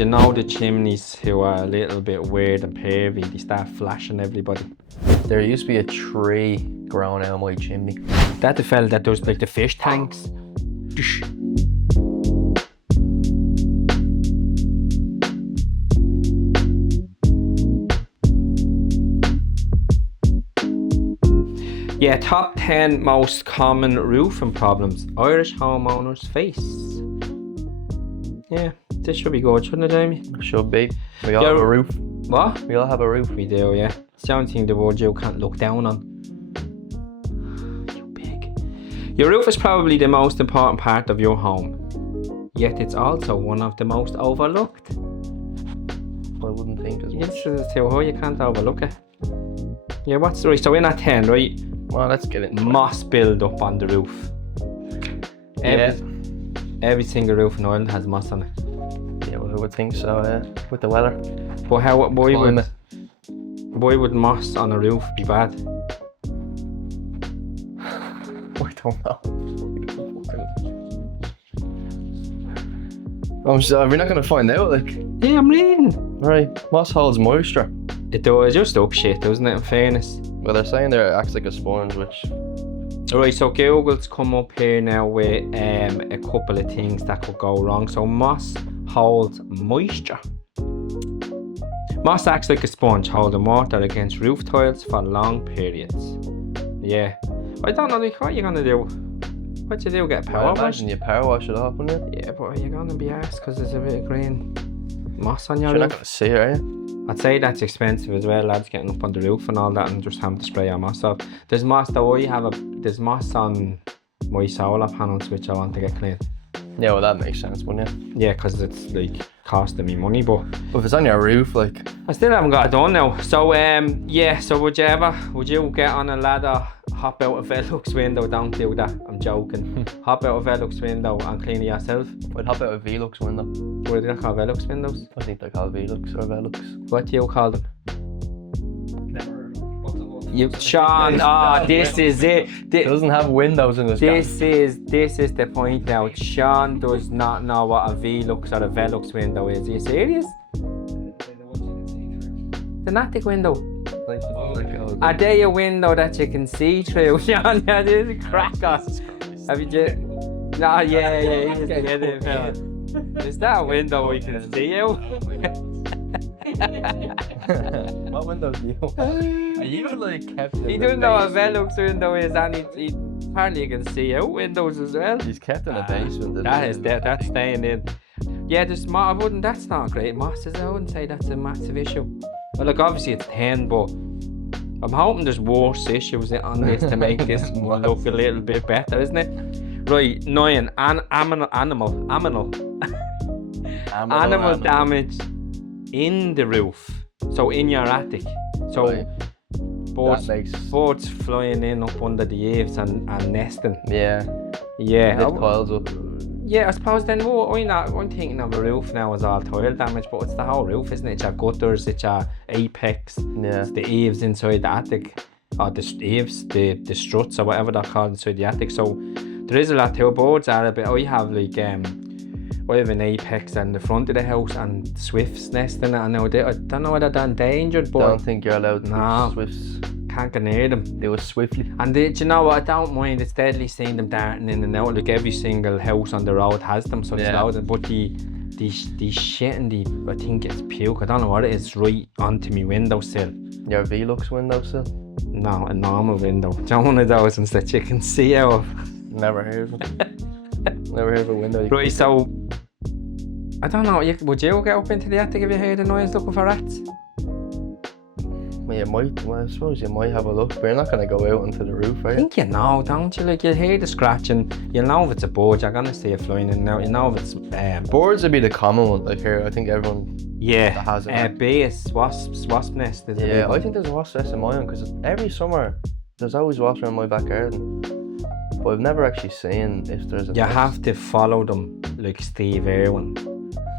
you know the chimneys who are a little bit weird and pervy, they start flashing everybody. There used to be a tree growing out of my chimney. That the fella that does like the fish tanks. Yeah, top 10 most common roofing problems Irish homeowners face. Yeah, this should be good, shouldn't it, Jamie? Should be. We all have a roof. What? We all have a roof. We do, yeah. It's the only thing the world you can't look down on. You big. Your roof is probably the most important part of your home. Yet it's also one of the most overlooked. I wouldn't think as much. It's too high, you can't overlook it. Yeah, what's right? So in at 10, right? Well, let's get it. Moss build up on the roof. Every single roof in Ireland has moss on it. Yeah, well, I would think so, with the weather. But why would moss on a roof be bad? I don't know. I'm sorry, we're not going to find out, like. Yeah, I'm reading. Right, moss holds moisture. It does, just up shit, doesn't it, in fairness? Well, they're saying there it acts like a sponge, which... Alright, so Google's come up here now with a couple of things that could go wrong. So moss holds moisture. Moss acts like a sponge, holding water against roof tiles for long periods. Yeah. I don't know, like, what are you gonna do? What you do, get a power wash? Imagine you power wash it off, wouldn't you? Yeah, but are you gonna be arsed because there's a bit of green moss on your You're roof? not gonna see it, are you? I'd say that's expensive as well, lads, getting up on the roof and all that and just having to spray our moss off. There's moss though, there's moss on my solar panels which I want to get cleaned. Yeah, well, that makes sense, wouldn't it? Yeah, because it's like costing me money, but if it's on your roof, like... I still haven't got it done now. So, yeah, so would you get on a ladder, hop out a Velux window? Don't do that, I'm joking. Hop out a Velux window and clean it yourself? I'd hop out a Velux window. What do they call Velux windows? I think they're called Velux or Velux. What do you call them? Never heard of it. What's the one? You, Sean, this is it. It doesn't have windows in the sky. This is the point now. Sean does not know what a Velux or a Velux window is. Are you serious? They're the ones you can see through. The attic window. Like, Are they a window that you can see through? Sean, yeah, this is cracker. Have you just... No, yeah, he's get it, fella. Is that a window we can see you? What windows do you have? Are you like kept in He the doesn't know what a basement? Velux window is, and he apparently you can see out windows as well. He's kept in the basement. That's staying in. Yeah, there's moss. That's not great moss, is it? I wouldn't say that's a massive issue. Well, look, obviously it's 10, but I'm hoping there's worse issues on this to make this one look a little bit better, isn't it? Right, 9. Animal damage in the roof. So in your attic. So right. birds flying in up under the eaves and nesting. Yeah. Yeah. It piles up. Yeah, I suppose then I'm thinking of a roof now as all tile damage, but it's the whole roof, isn't it? It's your gutters, it's your apex, it's the eaves inside the attic, or the eaves, the struts or whatever they're called inside the attic. So there is a lot to it. Boards are a bit. I have an apex in the front of the house and swifts nesting in it. I don't know whether they're endangered, but I don't think you're allowed to do swifts. Can't get near them. They were swiftly. And do you know what? I don't mind. It's deadly seeing them darting in and out. Like every single house on the road has them, so it's loud. But the shit and I think it's puke. I don't know what it is. Right onto my windowsill. Your Velux windowsill? No, a normal window. Do you know one of those ones that you can see out of? Never heard of it. Never heard of a window. Right, so I don't know. Would you get up into the attic if you heard a noise looking for rats? Well, you might. Well, I suppose you might have a look, but you're not going to go out onto the roof, are I you? think you know, don't you? Like, you hear the scratching, you know if it's a bird, you're going to see it flying in and out. You know if it's... Birds would be the common one, like here. I think everyone has it. Bees, wasp nest is Yeah, I think there's a wasp nest in my own, because every summer there's always wasps around my back garden. But I've never actually seen if there's a... You have to follow them like Steve Irwin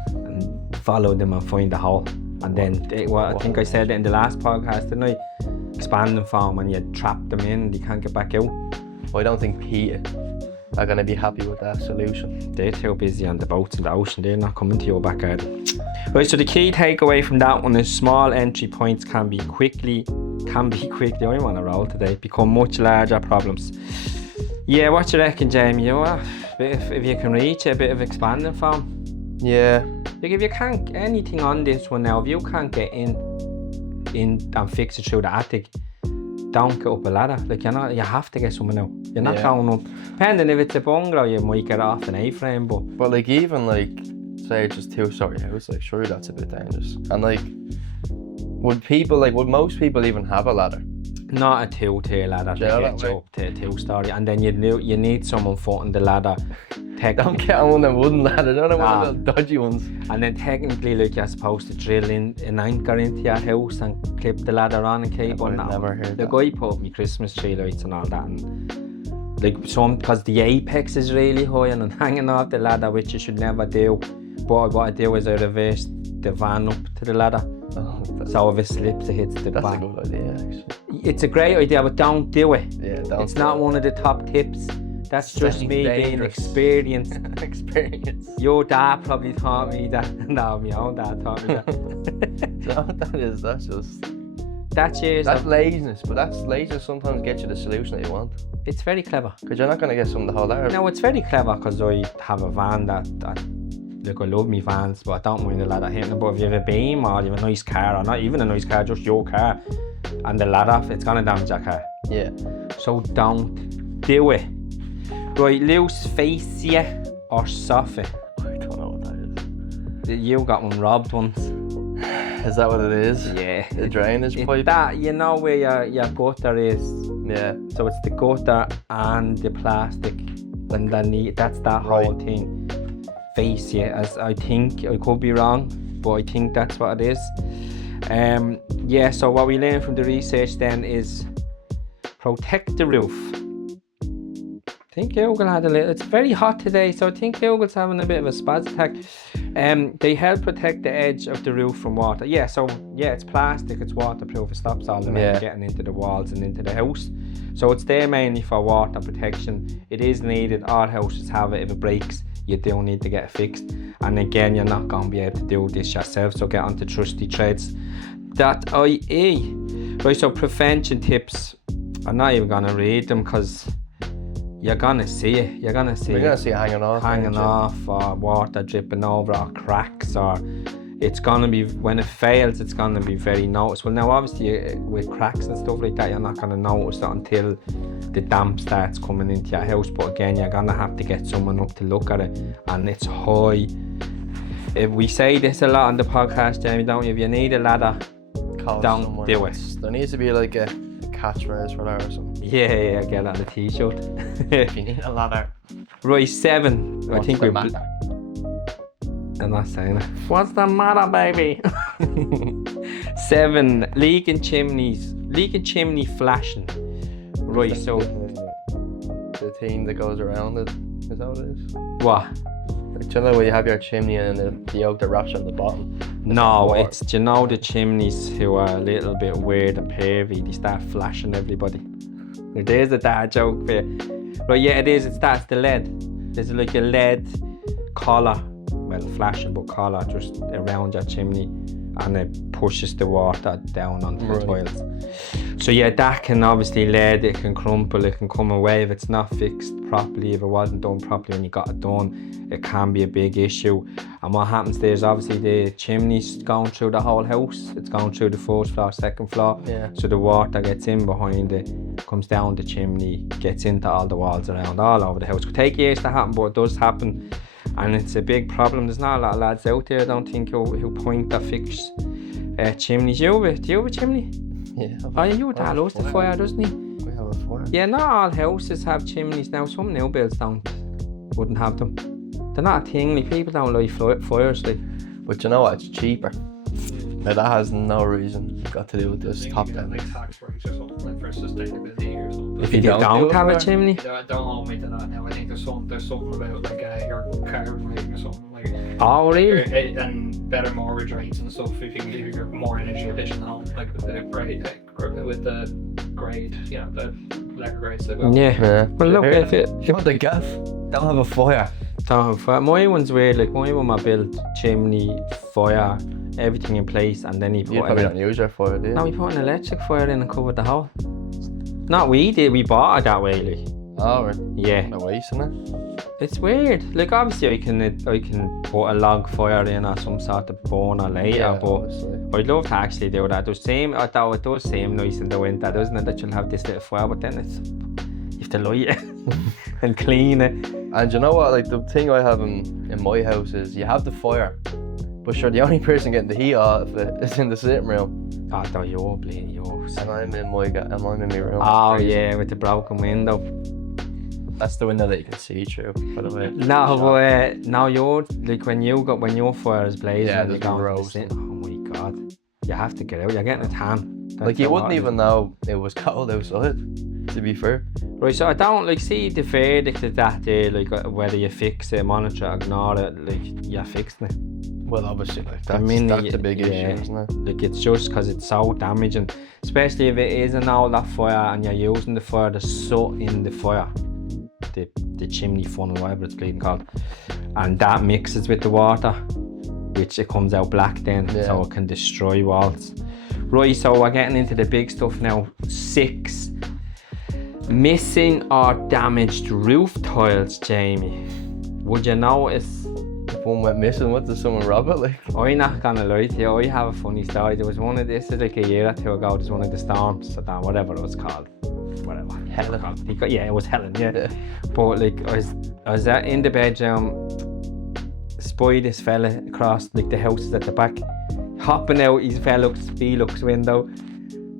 and follow them and find the hole. And then, I think I said it in the last podcast, didn't I? Expand them for them and you trap them in and you can't get back out. I don't think Peter are going to be happy with that solution. They're too busy on the boats in the ocean, they're not coming to your back garden. Right, so the key takeaway from that one is small entry points can be quickly, I only want to roll today, become much larger problems. Yeah, what you reckon, Jamie? You know, if you can reach a bit of expanding form. Yeah. Like if you can't, anything on this one now, if you can't get in and fix it through the attic, don't get up a ladder. Like you have to get someone out. You're not going up. Depending if it's a bungalow, you might get off an A-frame, but like even like, say it's just 2-story house, like sure that's a bit dangerous. And like, would most people even have a ladder? not a 2-tier ladder to get you up to a 2-story, and then you need someone footing the ladder. Don't get on one of them wooden ladders, don't one of those dodgy ones. And then technically, like, you're supposed to drill in an anchor into your house and clip the ladder on and keep on that. Never heard the that. guy put up my Christmas tree lights and all that, and like because the apex is really high and I'm hanging off the ladder, which you should never do. But what I do is I reverse the van up to the ladder. So if it slips, it hits the back. That's a good idea, actually. It's a great idea, but don't do it. Yeah, don't. It's not one of the top tips. That's just me being experienced. Experience. Your dad probably taught me that. No, my own dad taught me that. So that is, that's just... That's laziness, but that's laziness sometimes gets you the solution that you want. It's very clever. Because you're not going to get someone to hold out. No, it's very clever because I have a van that look, I love me vans, but I don't mind the ladder hitting it. But if you have a beam or you have a nice car, or not even a nice car, just your car, and the ladder, it's going to damage your car. Yeah. So don't do it. Right, loose fascia or Soffit. I don't know what that is. You got one robbed once. Is that what it is? Yeah. The drainage pipe? That, you know where your gutter is. Yeah. So it's the gutter and the plastic underneath. That's that whole thing. Fascia, as I think, I could be wrong, but I think that's what it is. Yeah, so what we learned from the research then is protect the roof. I think Google had a little, it's very hot today, so I think Google's having a bit of a spaz attack. They help protect the edge of the roof from water. Yeah, so yeah, it's plastic, it's waterproof, it stops all the rain getting into the walls and into the house. So it's there mainly for water protection. It is needed, all houses have it. If it breaks, you do need to get it fixed. And again, you're not going to be able to do this yourself, so get onto TrustyTrades.ie. Right, so prevention tips, I'm not even going to read them because you're gonna see it. You're gonna see it hanging off, or water dripping over, or cracks, or it's gonna be, when it fails, it's gonna be very noticeable. Now, obviously, with cracks and stuff like that, you're not gonna notice it until the damp starts coming into your house. But again, you're gonna have to get someone up to look at it, and it's high. If we say this a lot on the podcast, Jamie, don't you? If you need a ladder, don't do it. There needs to be like a catchphrase for that or something. Yeah, get on the t-shirt. If you need a ladder. Right, 7. What's I think the we're. matter? I'm not saying it. What's the matter, baby? 7. Leaking chimney flashing. Right, so the thing that goes around it, is that what it is? what? Like, do you know where you have your chimney and the yoke that wraps on the bottom? No, it's, do you know the chimneys who are a little bit weird and pervy, they start flashing everybody. There's a dad joke for you. Right, yeah, it is. It starts the LED. There's like a LED collar, well, flashing but collar just around your chimney, and it pushes the water down onto the tiles. So yeah, that can obviously lead, it can crumple, it can come away if it's not fixed properly, if it wasn't done properly when you got it done, it can be a big issue. And what happens there is obviously the chimney's going through the whole house, it's going through the first floor, second floor, so the water gets in behind it, comes down the chimney, gets into all the walls around, all over the house. It could take years to happen, but it does happen, and it's a big problem. There's not a lot of lads out there, I don't think, who point or fix chimneys. Do you have a chimney? Yeah. Oh, your dad loves the fire, doesn't he? We have a fire. Yeah, not all houses have chimneys now. Some new builds wouldn't have them. They're not a thing, like, people don't like fires, like. But you know what, it's cheaper. Now that has no reason got to do with this top down. down. Like tax breaks or something, like for sustainability or something. If you don't have a chimney? Don't hold me to that now. I think there's something about like your carbon rating or something like. Oh, really? And better mortgage rates and stuff if you're more energy efficient home, like with the grade, you know, the letter grades. Yeah. Well, look, if you want the gaff, don't have a fire. So for my one's weird, like my mum built chimney, fire, everything in place, and then he put You probably don't use your fire, do you? No, we put an electric fire in and covered the hole. Not we did, we bought it that way, like. Oh, right. Yeah. No waste in it. It's weird. Like obviously I can put a log fire in or some sort of burner later, Yeah, but obviously. I'd love to actually do that. I thought it does seem nice in the winter, doesn't it? That you'll have this little fire, but then you have to light it and clean it. And you know what? Like the thing I have in my house is you have the fire, but sure, the only person getting the heat off it is in the sitting room. Oh, though you're bleeding yours. And I'm in my room. Oh yeah, with the broken window. That's the window that you can see through, by the way. No, but now you're like when your fire is blazing, Yeah, and you're there's no going to the roasting. sit- Oh my god, you have to get out. You're getting a tan. That's Like you how wouldn't hot it even is. know it was cold outside. To be fair. Right, so I don't like see the verdict of that day, like whether you fix it, monitor it, ignore it, like you're fixing it. Well, obviously, like I mean, that's a big issue, yeah. isn't it? Like it's just because it's so damaging, especially if it is an outlet fire and you're using the fire to soot in the fire, the chimney funnel, whatever it's being called, and that mixes with the water, which it comes out black then, so it can destroy walls. Right, so we're getting into the big stuff now. 6 missing or damaged roof tiles, Jamie. Would you notice? If one went missing, what did someone rob it? Like, I'm not gonna lie to you, I have a funny story. There was one of this, like a year or two ago, there's one of the storms, or whatever it was called. Whatever. Helen. Yeah, it was Helen, yeah. But like I was in the bedroom, spied this fella across like the houses at the back, hopping out his Velux window.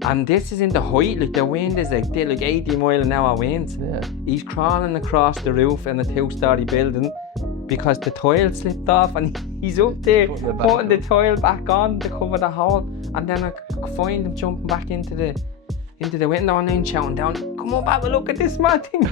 And this is in the height, like the wind is like 80 mile an hour winds. Yeah. He's crawling across the roof in a 2-story building because the tile slipped off, and he's up there putting the tile back on to cover the hole. And then I find him jumping back into the window and then shouting down, "Come on, Baba, look at this mad thing."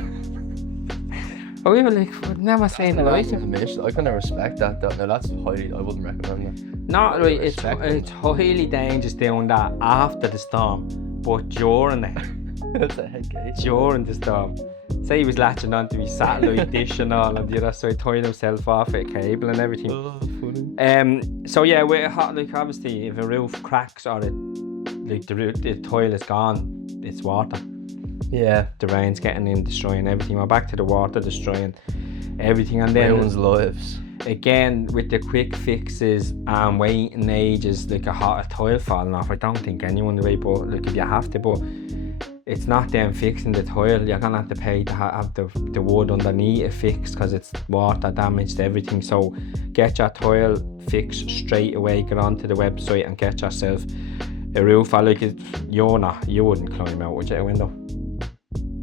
And we were like, we'd never seen the like it. I can respect that though. No, that's highly, I wouldn't recommend that. Not right, it's Respect highly dangerous doing that after the storm, but during it. That's a head case. During the storm. Say he was latching onto his satellite dish and all, and the other side tying himself off at a cable and everything. Oh, funny. So yeah, we're hot, like obviously if a roof cracks or the tile is gone, it's water. Yeah. The rain's getting in, destroying everything. We're back to the water destroying everything, and then Everyone's lives. again with the quick fixes and waiting ages, like a tile falling off. I don't think anyone will, but like if you have to, but it's not them fixing the tile. You're gonna have to pay to have the wood underneath it fixed because it's water damaged everything. So get your tile fixed straight away. Get onto the website and get yourself a roof. I like it. You wouldn't climb out, would you, a window?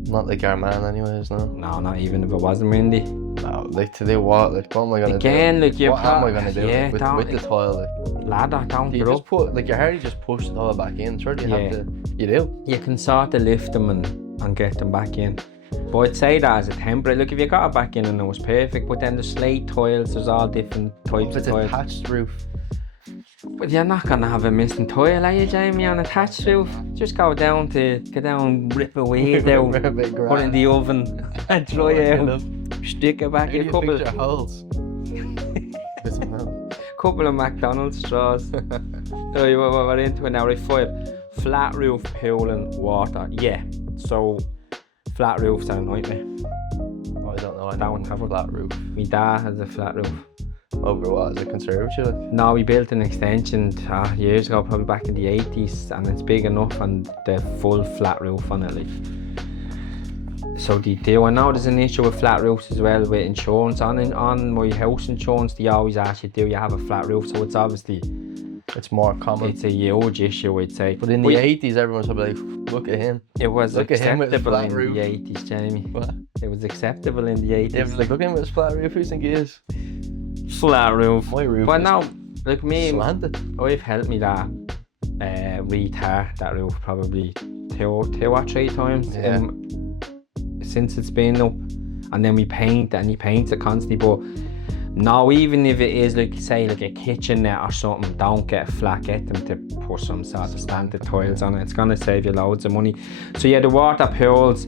Not like our man anyways, no. No, not even if it wasn't windy. No, like to do what? Like what am I gonna Again, do? like you What am I gonna do yeah, with the tile? Like, ladder, don't you get just up. put like you hardly just push the tile back in. Sure, you have Yeah. to. You do. You can sort of lift them and get them back in. But I'd say that as a temporary. Look, if you got it back in and it was perfect, but then the slate tiles, there's all different types If of it's tiles. attached roof. But you're not gonna have a missing tile, are you, Jamie, on a thatched roof? Just go down, rip away down, Rip it put it in the oven and dry it out. Stick it back in a couple holes. of McDonald's straws. So we're into it now. Right, 5. Flat roof, pool and water. Yeah, so flat roofs are a nightmare. I don't know. I Don't have a flat roof. My dad has a flat roof. Over what? Is it conservatory? No, we built an extension years ago, probably back in the 80s, and it's big enough and the full flat roof on it. Like. So they do. I know there's an issue with flat roofs as well with insurance. On my house insurance, they always ask you, do you have a flat roof? So it's obviously, It's more common. it's a huge issue, I'd say. But in the 80s, everyone's probably like, look at him. It was Look at him with his acceptable flat in roof. the 80s, Jamie. What? It was acceptable in the 80s. Yeah, like, look at him with his flat roof. Who think he is? Flat roof. My roof But is now, like me, slanted. I've helped me that retar that roof probably two or three times Yeah. since it's been up, and then we paint and he paints it constantly. But now, even if it is like say like a kitchenette or something, don't get a flat, get them to put some sort of standard tiles on it. It's gonna save you loads of money. So yeah, the water pools,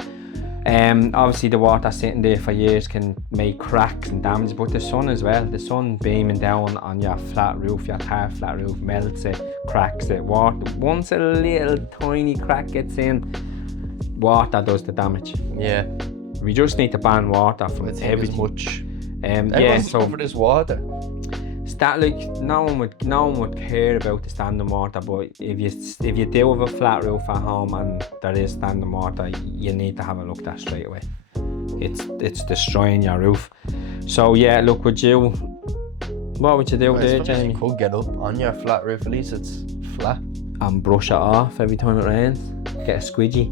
Obviously the water sitting there for years can make cracks and damage, but the sun as well. The sun beaming down on your flat roof, your tar flat roof, melts it, cracks it. Water, once a little tiny crack gets in, water does the damage. Yeah. We just need to ban water from It's everything. much. Yeah, so for this water. no one would care about the standing water, but if you deal with a flat roof at home and there is standing water, you need to have a look at that straight away. It's destroying your roof. So yeah, look, what would you do there, Jamie? You could get up on your flat roof, at least it's flat. And brush it off every time it rains. Get a squidgy.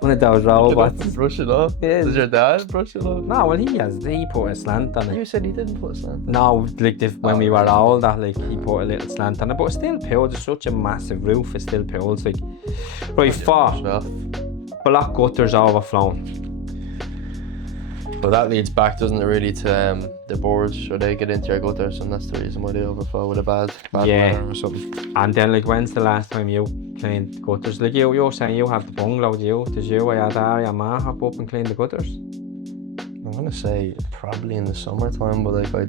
One of those robots. Brush it off? Yeah. Does your dad brush it off? No, well he put a slant on it. You said he didn't put a slant. No, like when we were older, like he put a little slant on it, but it still pulls. It's such a massive roof, it still pulls. Like, right, Brush it off. block gutters overflowing. But that leads back, doesn't it, really, to the boards, or they get into your gutters, and that's the reason why they overflow with a bad Yeah. weather or something. And then, like, when's the last time you cleaned gutters? Like you're saying you have the bungalow, does you or your dad or your ma hop up and clean the gutters? I'm gonna say probably in the summertime, but like I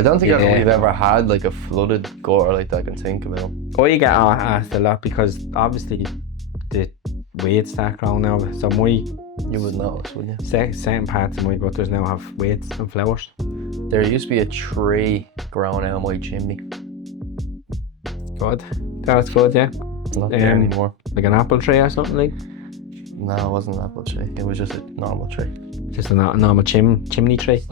don't think we've ever had like a flooded gutter like that I can think about. I get asked a lot because obviously the weeds start growing now, so You would notice, wouldn't you? certain parts of my gutters now have weeds and flowers. There used to be a tree growing out of my chimney. Good. That's good, yeah. It's not there anymore. Like an apple tree or something, like? No, it wasn't an apple tree. It was just a normal tree. Just a normal chimney tree.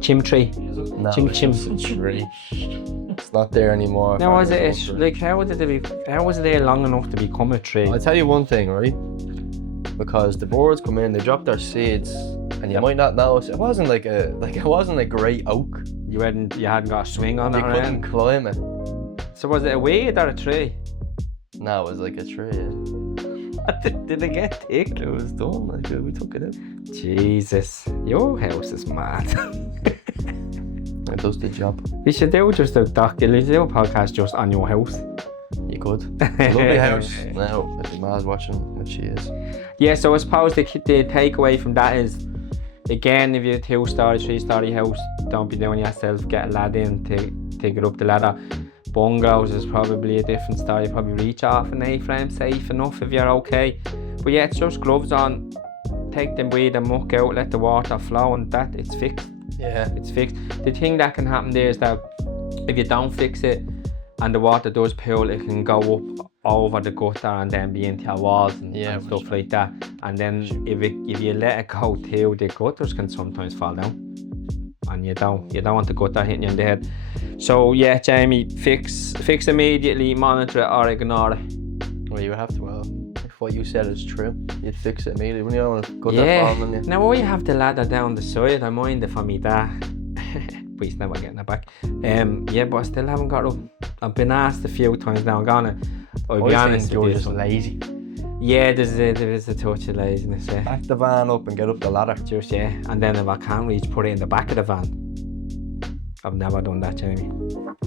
Chim tree. No, Chim it's chim. just a tree. It's not there anymore. Now, was it like how was it there long enough to become a tree? I'll tell you one thing, right? Because the birds come in, they drop their seeds, and you might not notice. It wasn't it wasn't a great oak. You hadn't got a swing on You it or couldn't anything? climb it. So was it a weed or a tree? No, it was like a tree. Yeah. Did it get thick? It was done. Like we took it out. Jesus, your house is mad. It does the job. We should do just a podcast just on your house. You could. Lovely house. Now, if your ma's watching, which she is. Yeah, so I suppose the takeaway from that is, again, if you're a 2-story, 3-story house, don't be doing yourself. Get a lad in to get up the ladder. Bungalows is probably a different story. Probably reach off an A-frame safe enough if you're okay. But yeah, it's just gloves on. Take the weed and muck out, let the water flow, and it's fixed. Yeah. It's fixed. The thing that can happen there is that if you don't fix it and the water does pool, it can go up over the gutter and then be into your walls and stuff like that. And then if you let it go too, the gutters can sometimes fall down. And you don't want the gutter hitting you in the head. So yeah, Jamie, fix immediately, monitor it or ignore it. Well, you would have to. If what you said is true, you'd fix it immediately. When you don't want to gutter falling on you. Now I have the ladder down the side. I mind it for me dad. But he's never getting it back. Yeah, but I still haven't got up. I've been asked a few times now. I'll be honest, you're just lazy. Yeah, there is a touch of laziness. Yeah. Back the van up and get up the ladder. Just and then if I can't reach, put it in the back of the van. I've never done that, Jamie.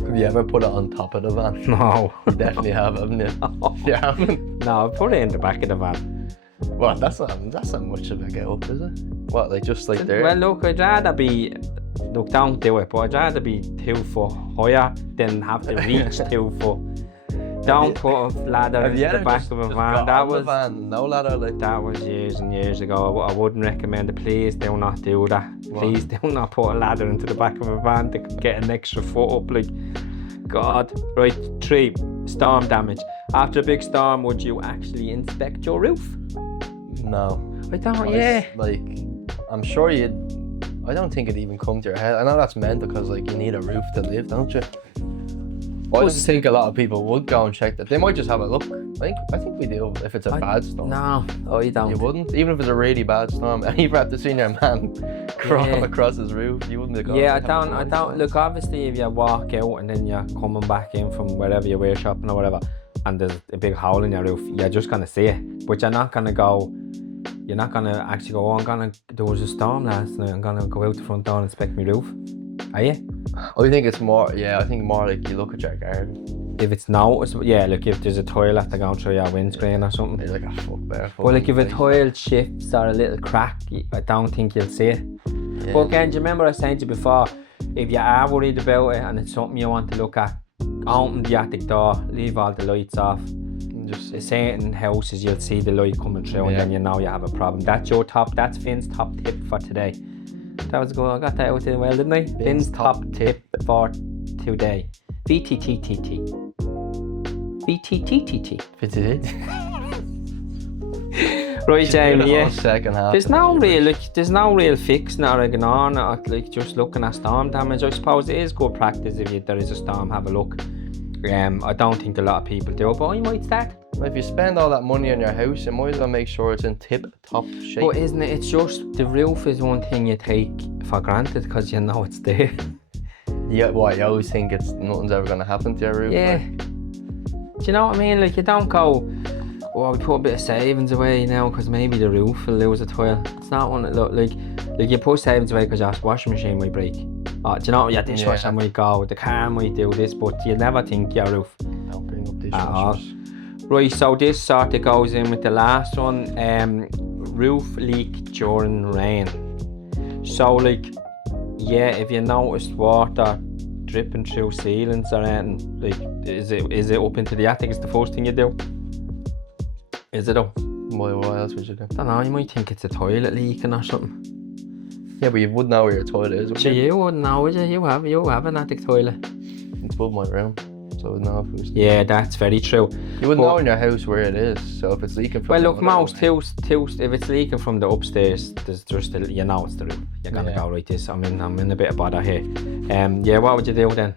Have you ever put it on top of the van? No. You definitely have, haven't you? You haven't? No, I put it in the back of the van. Well, that's not much of a get up, is it? What, like just like there? Well, look, I'd rather be. Look, don't do it, but I'd rather be 2 foot higher than have to reach 2 foot. Don't put a ladder in the back of a van. That was no ladder like that was years and years ago. I wouldn't recommend it. Please do not do that. Please do not put a ladder into the back of a van to get an extra foot up. Like, God. Right, 3, storm damage. After a big storm, would you actually inspect your roof? No. I don't. Like, I'm sure I don't think it'd even come to your head. I know that's meant because like you need a roof to live, don't you? I just think a lot of people would go and check that. They might just have a look. I think we do if it's a bad storm. No, I don't. You wouldn't? Even if it's a really bad storm, and you've had to see your man crawl across his roof, you wouldn't have gone. Yeah, I don't. Look, obviously if you walk out and then you're coming back in from wherever you were shopping or whatever, and there's a big hole in your roof, you're just gonna see it. But you're not gonna actually go, there was a storm last night, I'm gonna go out the front door and inspect my roof. Are you? I think it's more, I think more like you look at your garden. if it's noticeable, yeah, like if there's a tile after going through your windscreen or something. It's like a fuck bear. But like if a tile shifts or a little crack, I don't think you'll see it. Yeah. But again, do you remember I was saying to you before, if you are worried about it and it's something you want to look at, open the attic door, leave all the lights off. Just The certain houses you'll see the light coming through and then you know you have a problem. That's Finn's top tip for today. That was good, I got that out there well, didn't I? Finn's top tip for today. VTTTT. VTTTT. Right, Jamie, yeah. Second half. There's no real fixing or ignoring it, or like just looking at storm damage. I suppose it is good practice if there is a storm, have a look. I don't think a lot of people do, but I might start. If you spend all that money on your house, you might as well make sure it's in tip-top shape. But isn't it? It's just the roof is one thing you take for granted because you know it's there. Yeah, what, you always think nothing's ever going to happen to your roof? Yeah. Like? Do you know what I mean? Like you don't go, oh, we put a bit of savings away now because maybe the roof will lose a tile. It's not one that look like you put savings away because your washing machine might break. Do you know, your dishwasher might go, the car might do this, but you never think your roof. Don't bring up dishwashers. Right, so this sort of goes in with the last one, roof leak during rain. So like, yeah, if you noticed water dripping through ceilings or anything, like, is it up into the attic is the first thing you do? Is it up? Why else would you do? I don't know, you might think it's a toilet leaking or something. Yeah, but you would know where your toilet is. So you wouldn't know, would you? You have an attic toilet. It's above my room, so I would know if it was. Yeah, that's very true. You wouldn't know in your house where it is, so if it's leaking from. Well, look, most house, if it's leaking from the upstairs, there's just you know it's the roof. You're gonna go right this. I'm in a bit of bother here. Yeah, what would you do then?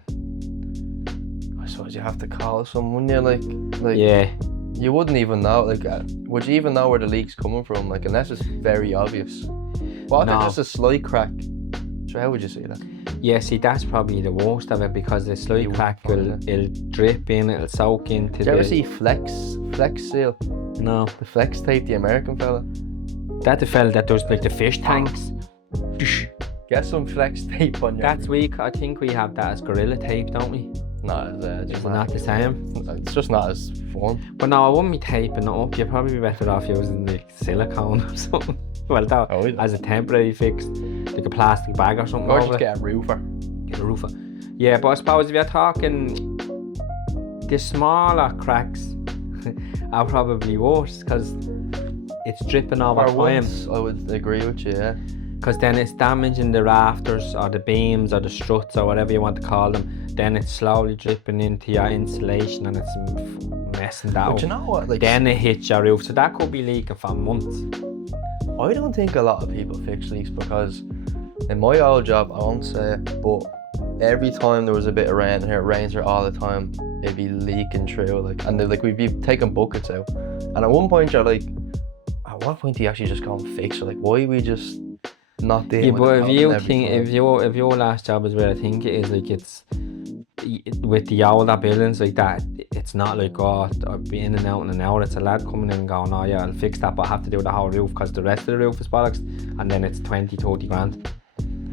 I suppose you have to call someone. Yeah, like. Yeah. You wouldn't even know. Like, would you even know where the leak's coming from? Like, unless it's very obvious. What if it's just a slight crack? So how would you see that? Yeah, see, that's probably the worst of it because the slight crack it'll drip in, it'll soak into. Did you ever see Flex Seal? No. The Flex Tape, the American fella. That's the fella that does like the fish tanks. Get some Flex Tape on your. That's weak. I think we have that as Gorilla Tape, don't we? No, it's Is it not the same? It's just not as fun. But no, I wouldn't be taping it up. You'd probably be better off using like silicone or something. Well, that as a temporary fix, like a plastic bag or something. Or just get a roofer. Get a roofer. Yeah, but I suppose if you're talking the smaller cracks are probably worse because it's dripping over time. Once, I would agree with you, yeah. Because then it's damaging the rafters or the beams or the struts or whatever you want to call them. Then it's slowly dripping into your insulation and it's messing that up. But you know what? Like, then it hits your roof. So that could be leaking for months. I don't think a lot of people fix leaks because in my old job, I won't say it, but every time there was a bit of rain here, it rains here all the time, it'd be leaking through, like, and we'd be taking buckets out. And at one point you're like, at what point do you actually just go and fix it? Like, why are we just not dealing with but the if your last job is where I think it is, like, it's with the older buildings like that, it's not like, oh, I'll be in and out in an hour. It's a lad coming in and going, oh yeah, I'll fix that, but I have to do the whole roof because the rest of the roof is bollocks, and then it's 20-30 grand.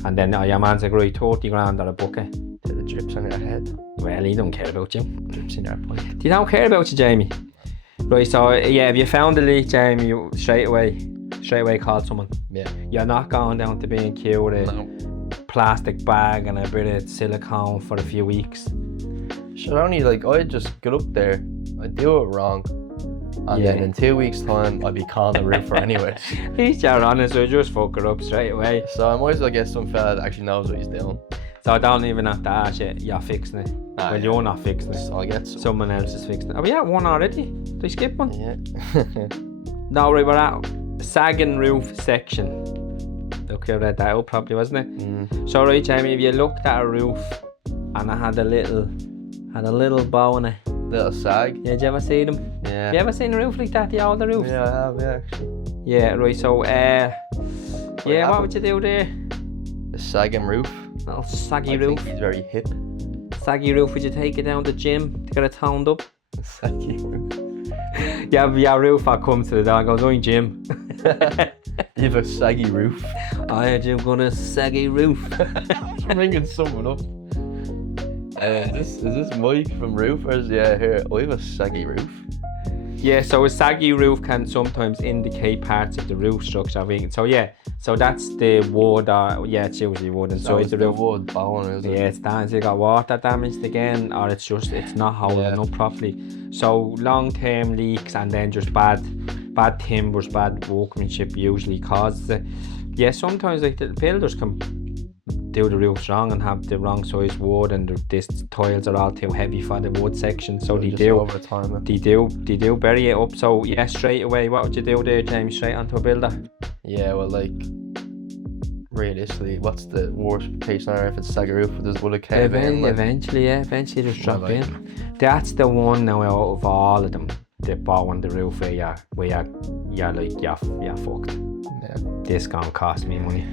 And then your man's like, right, 30 grand or a bucket. Till it drips on your head. Well, he don't care about you. Drips in your pipe. He don't care about you, Jamie. Right, so yeah, if you found the leak, Jamie, you straight away call someone. Yeah. You're not going down to B&Q with a plastic bag and a bit of silicone for a few weeks. Sure, only like, I'd just get up there, I'd do it wrong, and then in 2 weeks time I'd be calling the roofer anyways. At least you're honest, so just fuck it up straight away. So I might as well get some fella that actually knows what he's doing. So I don't even have to ask you, you're fixing it. Well, you're not fixing it. I'll get someone else is fixing it. Oh, we had one already. Did I skip one? Yeah. No, right, we're at sagging roof section. Look, I read that out properly, wasn't it? So right, Jamie, if you looked at a roof and I had a little bow in it. Little sag. Yeah, did you ever see them? Yeah. Have you ever seen a roof like that, the older roof? Yeah, I have, yeah, actually. Yeah, right, so, what would you do there? A sagging roof. Little saggy I roof. think he's very hip. Saggy roof, would you take it down to the gym to get it toned up? A saggy roof. Yeah, your roof, I come to the dog, goes, "Oi, Jim." You have a saggy roof. I had you got a saggy roof. I'm ringing someone up. Is this Mike from Roofers? Yeah, here. I have a saggy roof. Yeah, so a saggy roof can sometimes indicate parts of the roof structure. So that's the wood, it's usually wood inside the roof. wood bone, is it? Yeah, it's that. You got water damaged again, or it's not holding up properly. So long-term leaks and then just bad timbers, bad workmanship usually causes it. Yeah, sometimes like the builders can do the roofs wrong and have the wrong size wood, and these tiles are all too heavy for the wood section, so they do bury it up. So yeah, straight away, what would you do there, James? Straight onto a builder? Yeah, well, like realistically, what's the worst case scenario if it's saggy roof? Will it cave in? Eventually just drop in. That's the one now out of all of them, the bar on the roof where you're fucked. Yeah. This gonna cost me money.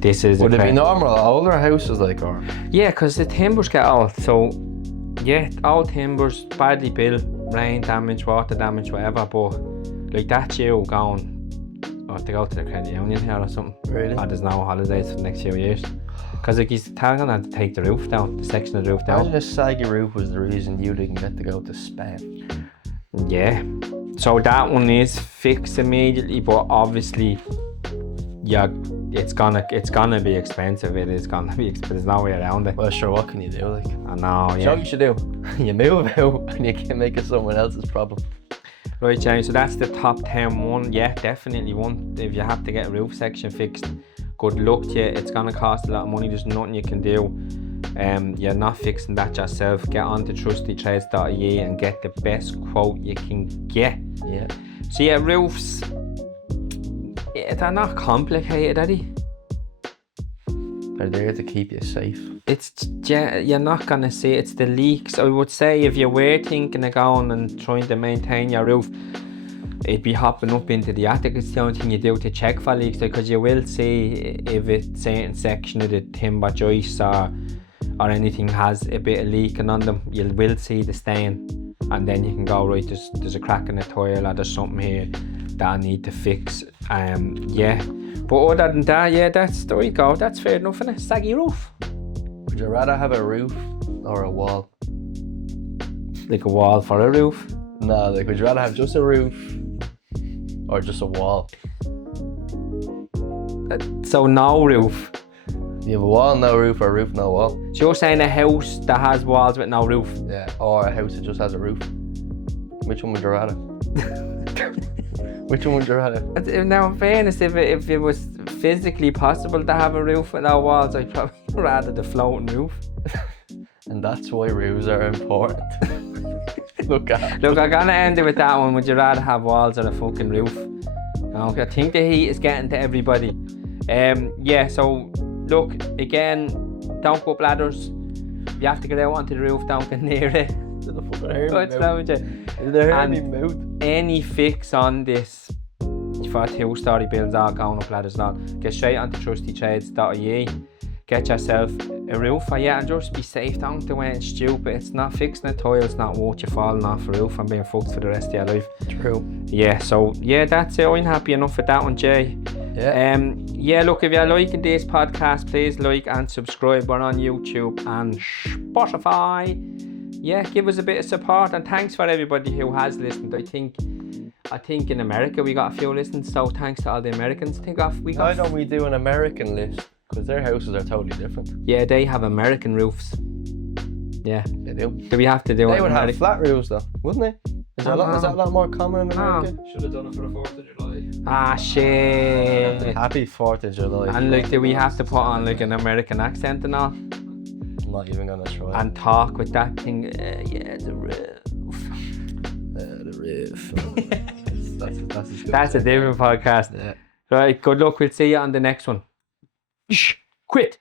This is. Would it be normal? Older houses like, or? Yeah, because the timbers get old. So yeah, old timbers, badly built, rain damage, water damage, whatever. But like that's you going, or to go to the credit union here or something. Really? Or there's no holidays for the next few years. Because like he's telling them to take the roof down, the section of the roof down. Imagine a saggy roof was the reason you didn't get to go to Spain. Yeah. So that one is fixed immediately, but obviously, yeah, it's gonna be expensive. It is gonna be expensive. There's no way around it. Well, sure, what can you do? Like, I know, yeah. So what you should do? You move out and you can make it someone else's problem. Right, James, so that's the top 10 one. Yeah, definitely one. If you have to get a roof section fixed, good luck to you. It's gonna cost a lot of money. There's nothing you can do. You're not fixing that yourself. Get on to TrustyTrades.ie and get the best quote you can get. Yeah. So yeah, roofs, they're not complicated, are they? They're there to keep you safe. You're not gonna see it's the leaks. I would say if you were thinking of going and trying to maintain your roof, it'd be hopping up into the attic. It's the only thing you do to check for leaks, because you will see if a certain section of the timber joists or anything has a bit of leaking on them. You will see the stain, and then you can go, right, there's a crack in the tile, or there's something here that I need to fix. Yeah. But other than that, yeah, there you go. That's fair enough, isn't it? Saggy roof. Would you rather have a roof or a wall? Like a wall for a roof? No, like, would you rather have just a roof or just a wall? So no roof. You have a wall, no roof, or a roof, no wall? So you're saying a house that has walls with no roof? Yeah, or a house that just has a roof. Which one would you rather? Which one would you rather? Now, in fairness, if it was physically possible to have a roof with no walls, I'd probably rather the floating roof. And that's why roofs are important. Look, I'm gonna end it with that one. Would you rather have walls or a fucking roof? Okay, I think the heat is getting to everybody. Yeah, so look, again, don't go up ladders. You have to get out onto the roof, don't get near it. What's wrong with you? And any fix on this for 2-story builds are going up ladders now. Get straight onto TrustyTrades.ie. Get yourself a roof, and just be safe. Don't do anything stupid. It's not fixing a tile, it's not worth you falling off a roof and being fucked for the rest of your life. True. Yeah, so yeah, that's it. I'm happy enough with that one, Jay. Yeah. Yeah, look, if you're liking this podcast, please like and subscribe. We're on YouTube and Spotify. Yeah, give us a bit of support, and thanks for everybody who has listened. I think in America we got a few listens, so thanks to all the Americans. Why don't we do an American list? Because their houses are totally different. Yeah, they have American roofs. Yeah. They do. Do we have to do it? They would have flat roofs though, wouldn't they? Is that a lot more common in America? Should have done it for the 4th of July. Ah, shit. Happy 4th of July. And like, do we have to put on like an American accent and all? I'm not even gonna try. And talk with that thing. Yeah, the roof. The roof. That's a different podcast. Yeah. Right, good luck. We'll see you on the next one. Quit.